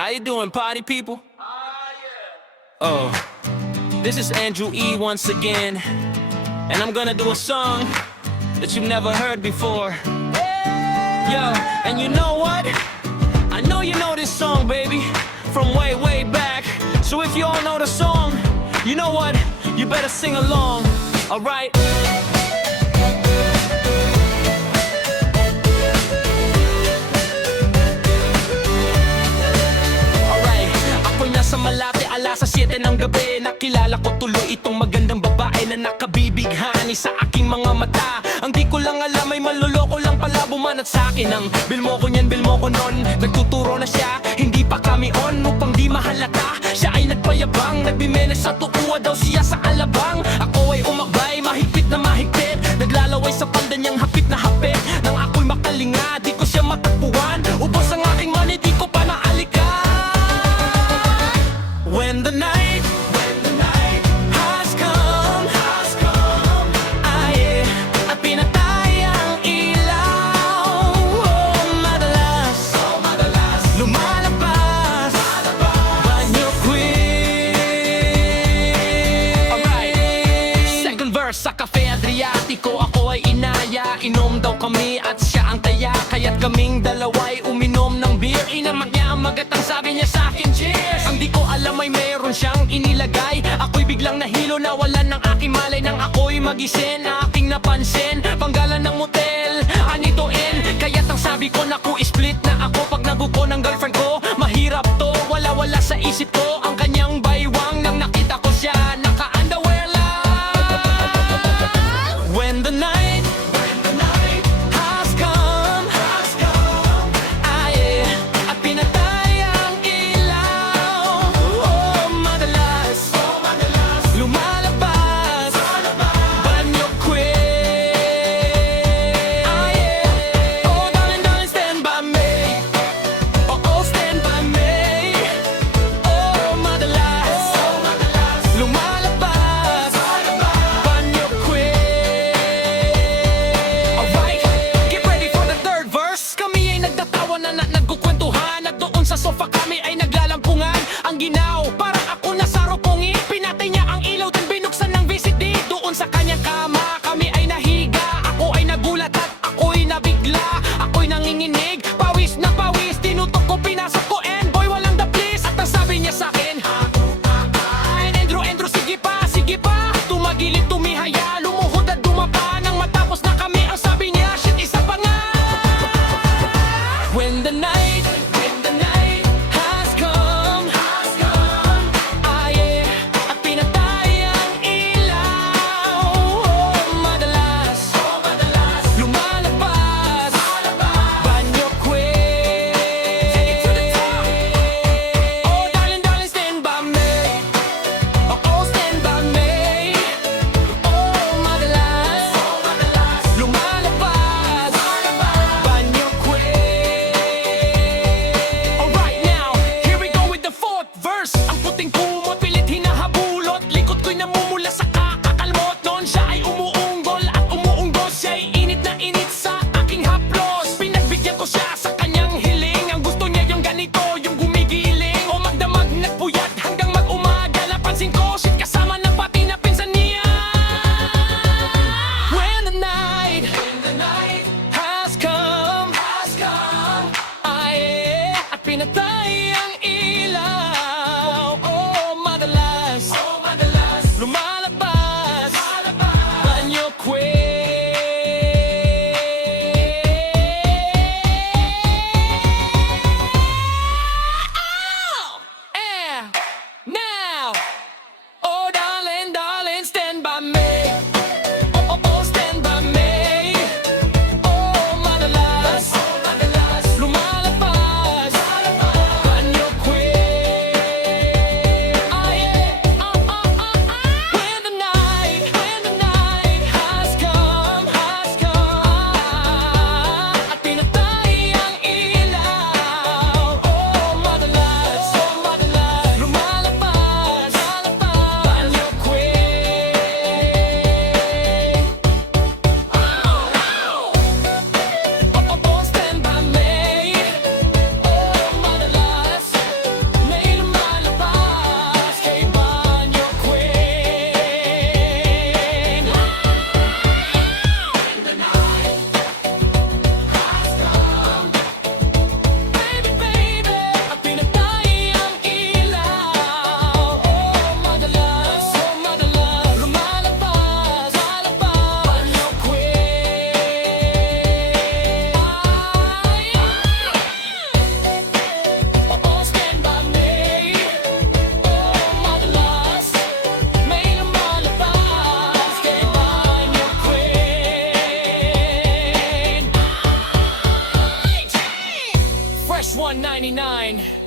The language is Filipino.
How you doing, party people? Oh, this is Andrew E. once again, and I'm gonna do a song that you've never heard before. Yo, and you know what? I know you know this song, baby, from way, way back. So if you all know the song, you know what? You better sing along, alright? Sa Malate, alas 7 ng gabi, nakilala ko tuloy itong magandang babae na nakabibighani sa aking mga mata. Ang di ko lang alam ay maluloko lang pala bumanat sa akin ang bil mo ko niyan, bil mo ko nun. Nagtuturo na siya, hindi pa kami on upang di mahalata. Siya ay nagpayabang, nagbimenes sa tuwa daw siya sa alabang. Ako ay umakbay, mahigpit na mahigpit, naglalaway sa palda niyang hapit na hapit. Nang ako'y makalinga, di ko siya matakbuhan. Ubos ang aking money, di ko pa naalikan. When the night has come, ay, at pinatay ang ilaw. Oh, madalas lumalabas banyo queen. Alright, second verse sa Cafe Adriatico, ako ay inaya. Inom daw kami at siya ang taya, kaya't kaming dalaway uminom ng beer. Inamak niya ang magatang, sabi niya sa akin, cheers. Ang di ko alam ay meron siyang inilagay. Ako'y biglang nahilo, nawalan ng aking malay. Nang ako'y magising, aking napansin panggalan ng motel, anituin. Kaya't ang sabi ko, naku, split na ako pag nabuko ng girlfriend ko. Mahirap to, wala-wala sa isip ko ang kanyang baywang. Nang nakita ko siya, naka-underwear lang. When the night has come, ay, at pinatay ang ilaw. Oh, madalas lumalabas banyo queen. Ay, oh, darling, darling, stand by me. Oh, oh, stand by me. Oh, madalas lumalabas banyo queen. Alright, get ready for the third verse. Kami ay nagtatawa na nagkukwentuhan, at doon sa sofa kami ay naglalampungan. Ang ginaw, parang ako nasa ropongi. Pinatay niya ang ilaw, then binuksan ng VCD. Doon sa kanyang kama, kami ay nahiga. Ako ay nagulat at ako'y nabigla. Ako'y nanginginig, pawis na pawis. Tinutok ko, pinasok ko, and boy, walang the please. At ang sabi niya sa'kin, Andrew, sige pa. Tumagilid, tumihaya, lumuhod at dumapa. Nang matapos na kami, ang sabi niya, shit, isa pa nga. When the night has gang